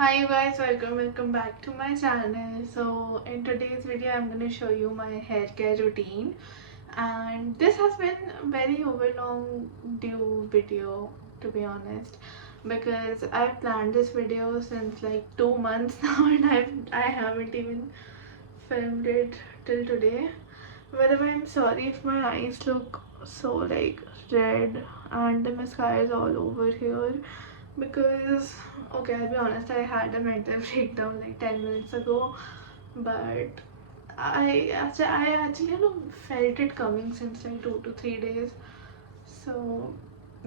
Hi you guys, welcome back to my channel. So in today's video I'm going to show you my hair care routine, and this has been a very overdue video, to be honest, because I've planned this video since like 2 months now, and I haven't even filmed it till today. By the way, I'm sorry if my eyes look so like red and the mascara is all over here, because okay, I'll be honest, I had a mental breakdown like 10 minutes ago, but I actually felt it coming since like 2 to 3 days. So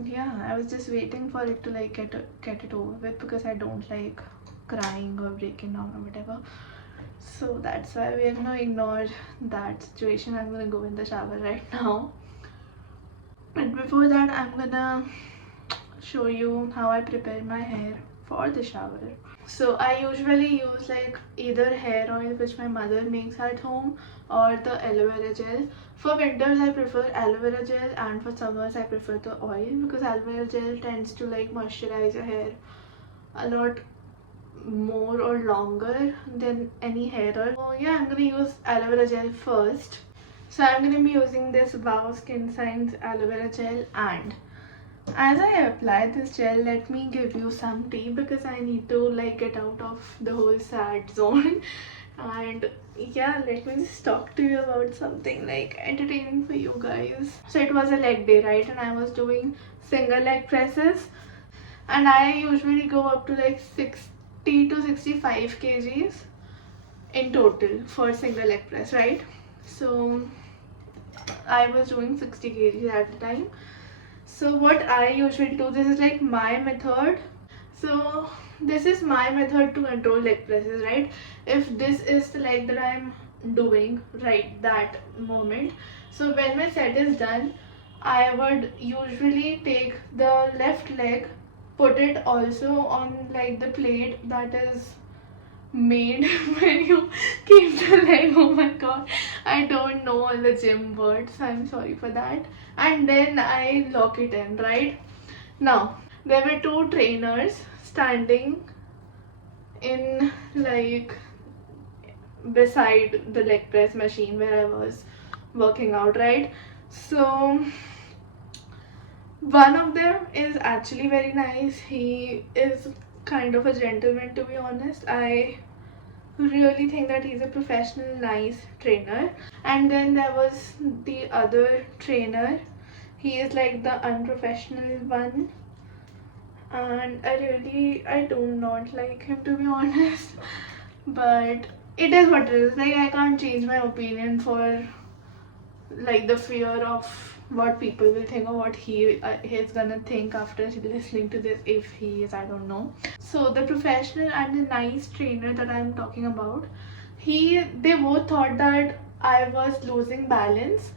yeah, I was just waiting for it to like get it over with, because I don't like crying or breaking down or whatever. So that's why we are gonna ignore that situation. I'm gonna go in the shower right now, but before that I'm gonna show you how I prepare my hair for the shower. So I usually use like either hair oil which my mother makes at home, or the aloe vera gel. For winters I prefer aloe vera gel, and for summers I prefer the oil, because aloe vera gel tends to like moisturize your hair a lot more or longer than any hair oil. So yeah, I'm gonna use aloe vera gel first. So I'm gonna be using this Wow Skin Science aloe vera gel, and as I apply this gel, let me give you some tea, because I need to like get out of the whole sad zone. And yeah, let me just talk to you about something like entertaining for you guys. So it was a leg day, right? And I was doing single leg presses, and I usually go up to like 60 to 65 kgs in total for single leg press, right? So I was doing 60 kgs at the time. So what I usually do, this is like my method. So this is my method to control leg presses, right? If this is the leg that I'm doing right that moment, so when my set is done, I would usually take the left leg, put it also on like the plate that is made when you keep the leg. Oh my god, I don't know all the gym words, so I'm sorry for that. And then I lock it in. Right now there were two trainers standing in like beside the leg press machine where I was working out, right? So one of them is actually very nice. He is kind of a gentleman, to be honest. I really think that he's a professional, nice trainer. And then there was the other trainer. He is like the unprofessional one, and I do not like him, to be honest. But it is what it is. Like, I can't change my opinion for like the fear of what people will think, or what he's gonna think after listening to this, if he is, I don't know. So the professional and the nice trainer that I'm talking about, they both thought that I was losing balance.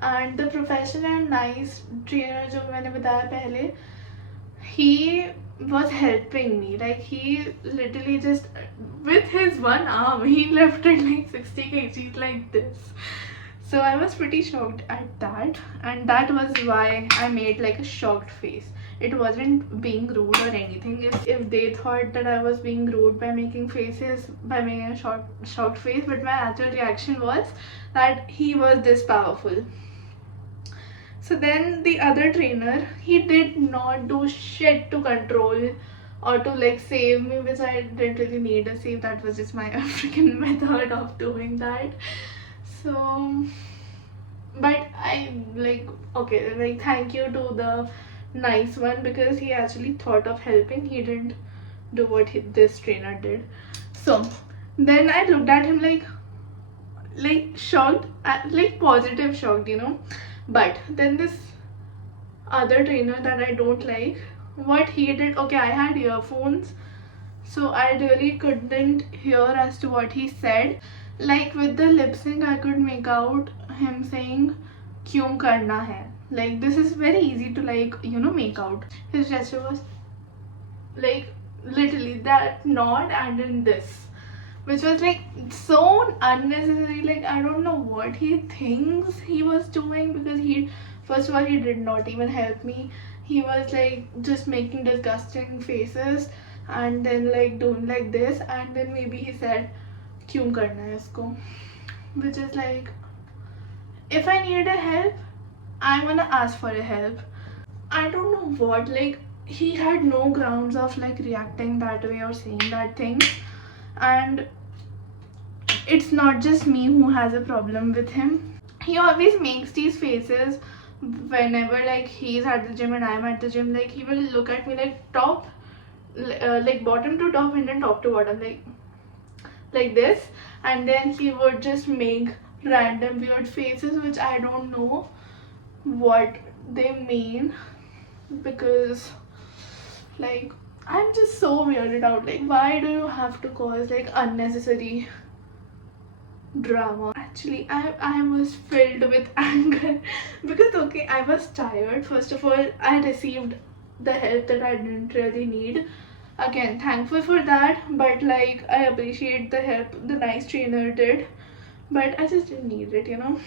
And the professional and nice trainer जो मैंने बताया पहले, he was helping me. Like, he literally just with his one arm he lifted like 60 kgs like this. So I was pretty shocked at that, and that was why I made like a shocked face. It wasn't being rude or anything. If they thought that I was being rude by making faces, by making a shocked face, but my actual reaction was that he was this powerful. So then the other trainer, he did not do shit to control or to like save me, which I didn't really need a save. That was just my African method of doing that. So, but I like, okay, like, thank you to the nice one, because he actually thought of helping. He didn't do what this trainer did. So then I looked at him like shocked, like positive shocked. But then this other trainer that I don't like, what he did, okay, I had earphones, so I really couldn't hear as to what he said. Like, with the lip sync I could make out him saying kyun karna hai. Like, this is very easy to like make out. His gesture was like literally that nod and then this, which was like so unnecessary. Like, I don't know what he thinks he was doing, because first of all, he did not even help me. He was like just making disgusting faces, and then like doing like this, and then maybe he said क्यों करना है इसको, which is like, if I need a help, I'm gonna ask for a help. I don't know what, like he had no grounds of like reacting that way or saying that thing. And it's not just me who has a problem with him. He always makes these faces whenever like he's at the gym and I'm at the gym. Like he will look at me like top, like bottom to top and then top to bottom, like this, and then he would just make random weird faces which I don't know what they mean, because like I'm just so weirded out. Like why do you have to cause like unnecessary drama? Actually I was filled with anger because okay, I was tired. First of all, I received the help that I didn't really need. Again, thankful for that, but like I appreciate the help the nice trainer did, but I just didn't need it, you know.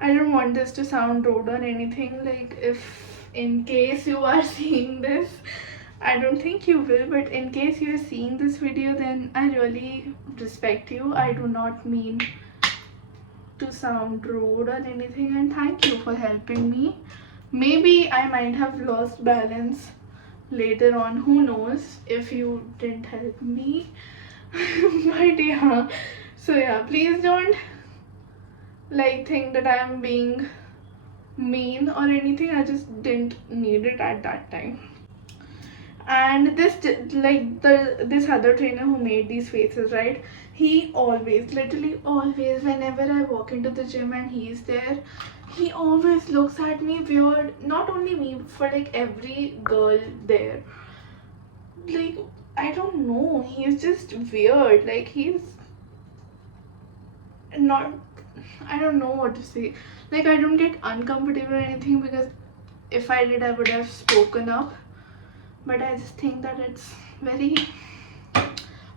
I don't want this to sound rude or anything. Like if in case you are seeing this, I don't think you will, but in case you are seeing this video, then I really respect you. I do not mean to sound rude or anything, and thank you for helping me. Maybe I might have lost balance later on, who knows, if you didn't help me. But yeah, so yeah, please don't like think that I am being mean or anything. I just didn't need it at that time. And this like this other trainer who made these faces, right, he always, literally always, whenever I walk into the gym and he's there, he always looks at me weird. Not only me, for like every girl there. Like I don't know, he's just weird. Like he's not, I don't know what to say. Like I don't get uncomfortable or anything, because if I did I would have spoken up, but I just think that it's very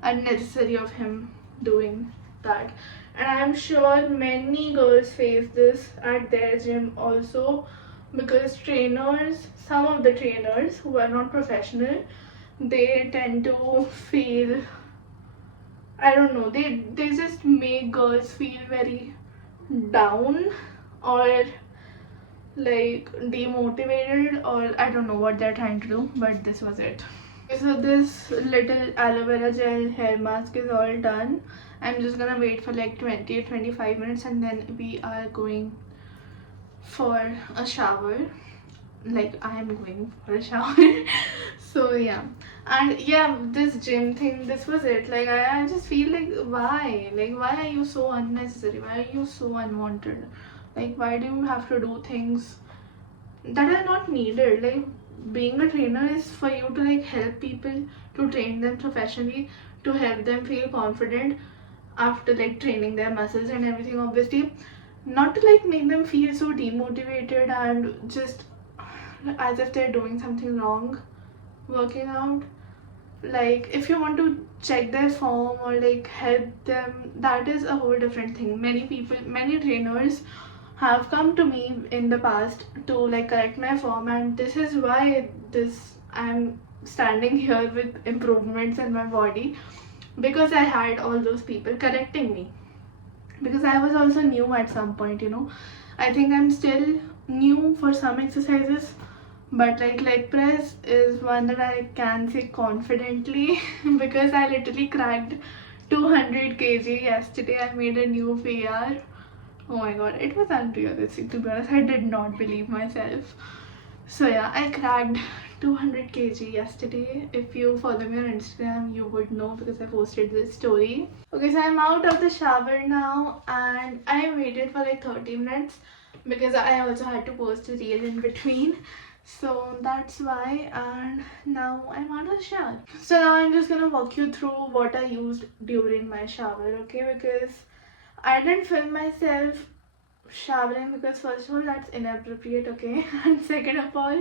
unnecessary of him doing that. And I'm sure many girls face this at their gym also, because trainers, some of the trainers who are not professional, they tend to feel, I don't know, they just make girls feel very down or like demotivated, or I don't know what they're trying to do, but this was it. Okay, so this little aloe vera gel hair mask is all done. I'm just gonna wait for like 20 or 25 minutes and then we are going for a shower. Like I am going for a shower. So yeah, and yeah, this gym thing, this was it. Like I just feel like why are you so unnecessary, why are you so unwanted? Like why do you have to do things that are not needed? Like being a trainer is for you to like help people, to train them professionally, to help them feel confident after like training their muscles and everything, obviously, not to like make them feel so demotivated and just as if they're doing something wrong working out. Like if you want to check their form or like help them, that is a whole different thing. Many people, many trainers have come to me in the past to like correct my form, and this is why I'm standing here with improvements in my body, because I had all those people correcting me, because I was also new at some point, you know. I think I'm still new for some exercises, but like leg press is one that I can say confidently because I literally cracked 200 kg yesterday. I made a new PR. Oh my god, it was unrealistic, to be honest. I did not believe myself. So yeah, I cracked 200 kg yesterday. If you follow me on Instagram, you would know because I posted this story. Okay, so I'm out of the shower now and I waited for like 30 minutes because I also had to post a reel in between. So that's why, and now I'm out of the shower. So now I'm just gonna walk you through what I used during my shower, okay? Because I didn't film myself showering because first of all that's inappropriate, okay? And second of all,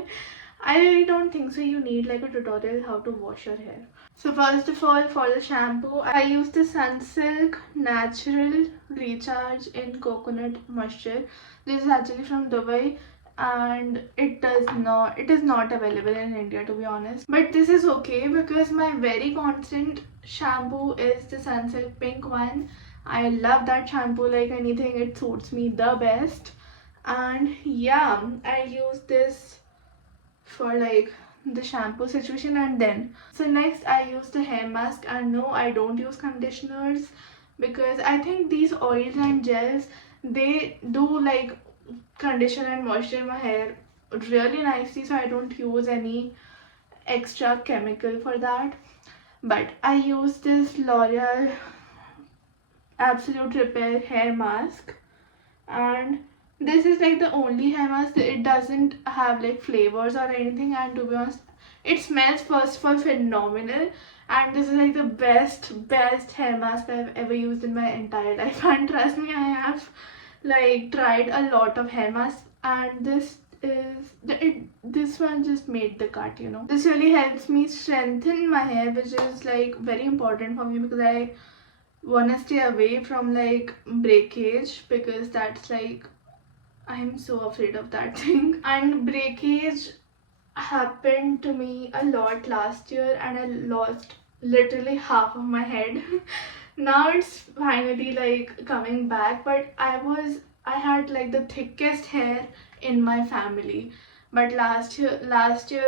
I really don't think so you need like a tutorial how to wash your hair. So first of all, for the shampoo, I used the Sunsilk Natural Recharge in Coconut Moisture. This is actually from Dubai. and it is not available in India, to be honest. But this is okay because my very constant shampoo is the Sunsilk pink one. I love that shampoo like anything. It suits me the best. And yeah, I use this for like the shampoo situation. And then so next I use the hair mask. And no, I don't use conditioners because I think these oils and gels, they do like condition and moisture my hair really nicely, so I don't use any extra chemical for that. But I use this L'Oreal Absolute Repair hair mask, and this is like the only hair mask. It doesn't have like flavors or anything, and to be honest, it smells first of all phenomenal, and this is like the best hair mask I've ever used in my entire life. And trust me, I have like tried a lot of hair masks, and this one just made the cut, you know. This really helps me strengthen my hair, which is like very important for me because I want to stay away from like breakage, because that's like, I'm so afraid of that thing. And breakage happened to me a lot last year, and I lost literally half of my head. Now it's finally like coming back, but I had like the thickest hair in my family. But last year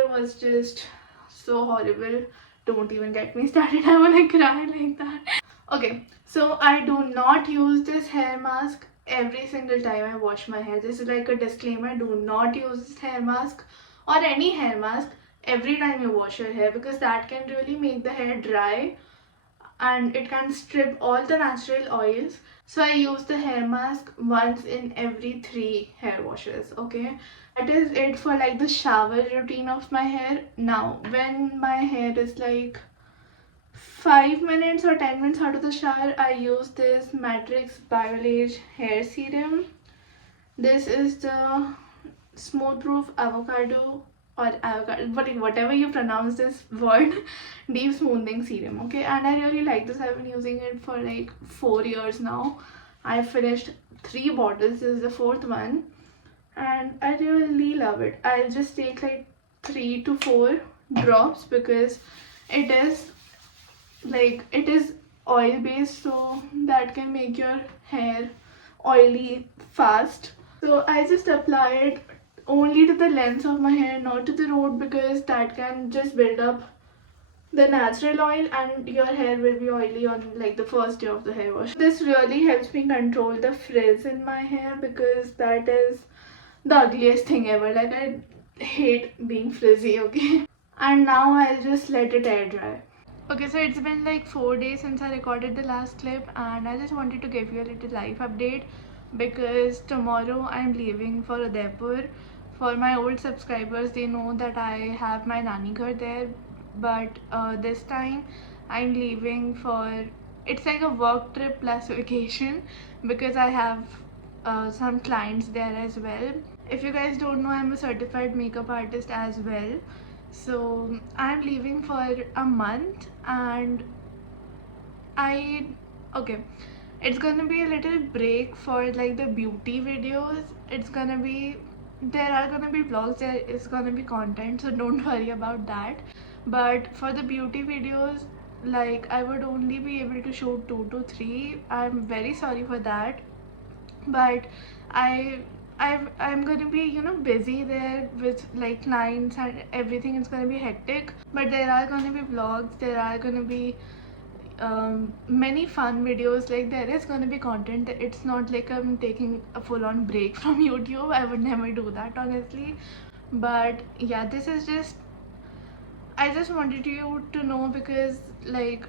was just so horrible. Don't even get me started. I wanna cry like that. Okay, so I do not use this hair mask every single time I wash my hair. This is like a disclaimer: do not use this hair mask or any hair mask every time you wash your hair, because that can really make the hair dry and it can strip all the natural oils. So I use the hair mask once in every 3 hair washes. Okay, that is it for like the shower routine of my hair. Now when my hair is like 5 minutes or 10 minutes out of the shower, I use this Matrix Biolage hair serum. This is the smooth proof avocado or avocado, whatever you pronounce this word, deep smoothing serum. Okay, and I really like this. I've been using it for like 4 years now. I finished 3 bottles. This is the 4th one, and I really love it. I'll just take like 3 to 4 drops because it is oil based, so that can make your hair oily fast. So I just apply it only to the length of my hair, not to the root, because that can just build up the natural oil and your hair will be oily on like the first day of the hair wash. This really helps me control the frizz in my hair, because that is the ugliest thing ever. Like, I hate being frizzy. Okay, and now I'll just let it air dry. Okay, so it's been like 4 days since I recorded the last clip, and I just wanted to give you a little life update because tomorrow I'm leaving for Udaipur. For my old subscribers, they know that I have my nani ghar there, but this time I'm leaving for, it's like a work trip plus vacation, because I have some clients there as well. If you guys don't know, I'm a certified makeup artist as well. So I'm leaving for a month, and okay, it's gonna be a little break for like the beauty videos. There are gonna be vlogs, there is gonna be content, so don't worry about that. But for the beauty videos, like, I would only be able to shoot 2 to 3. I'm very sorry for that, but I'm gonna be, you know, busy there with like clients and everything. It's gonna be hectic, but there are gonna be vlogs, there are gonna be many fun videos. Like, there is gonna be content. It's not like I'm taking a full-on break from YouTube. I would never do that, honestly. But yeah, this is just, I just wanted you to know, because like,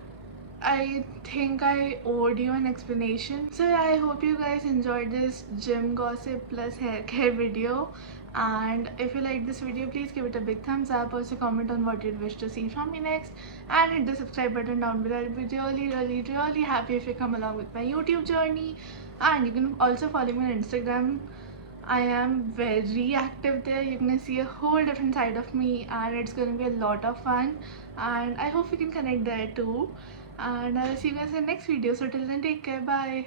I think I owed you an explanation. So yeah, I hope you guys enjoyed this gym gossip plus hair care video. And if you like this video, please give it a big thumbs up. Also comment on what you'd wish to see from me next, and hit the subscribe button down below. I'll be really happy if you come along with my YouTube journey. And you can also follow me on Instagram. I am very active there. You're gonna see a whole different side of me, and it's gonna be a lot of fun, and I hope we can connect there too. And I'll see you guys in the next video. So till then, take care, bye.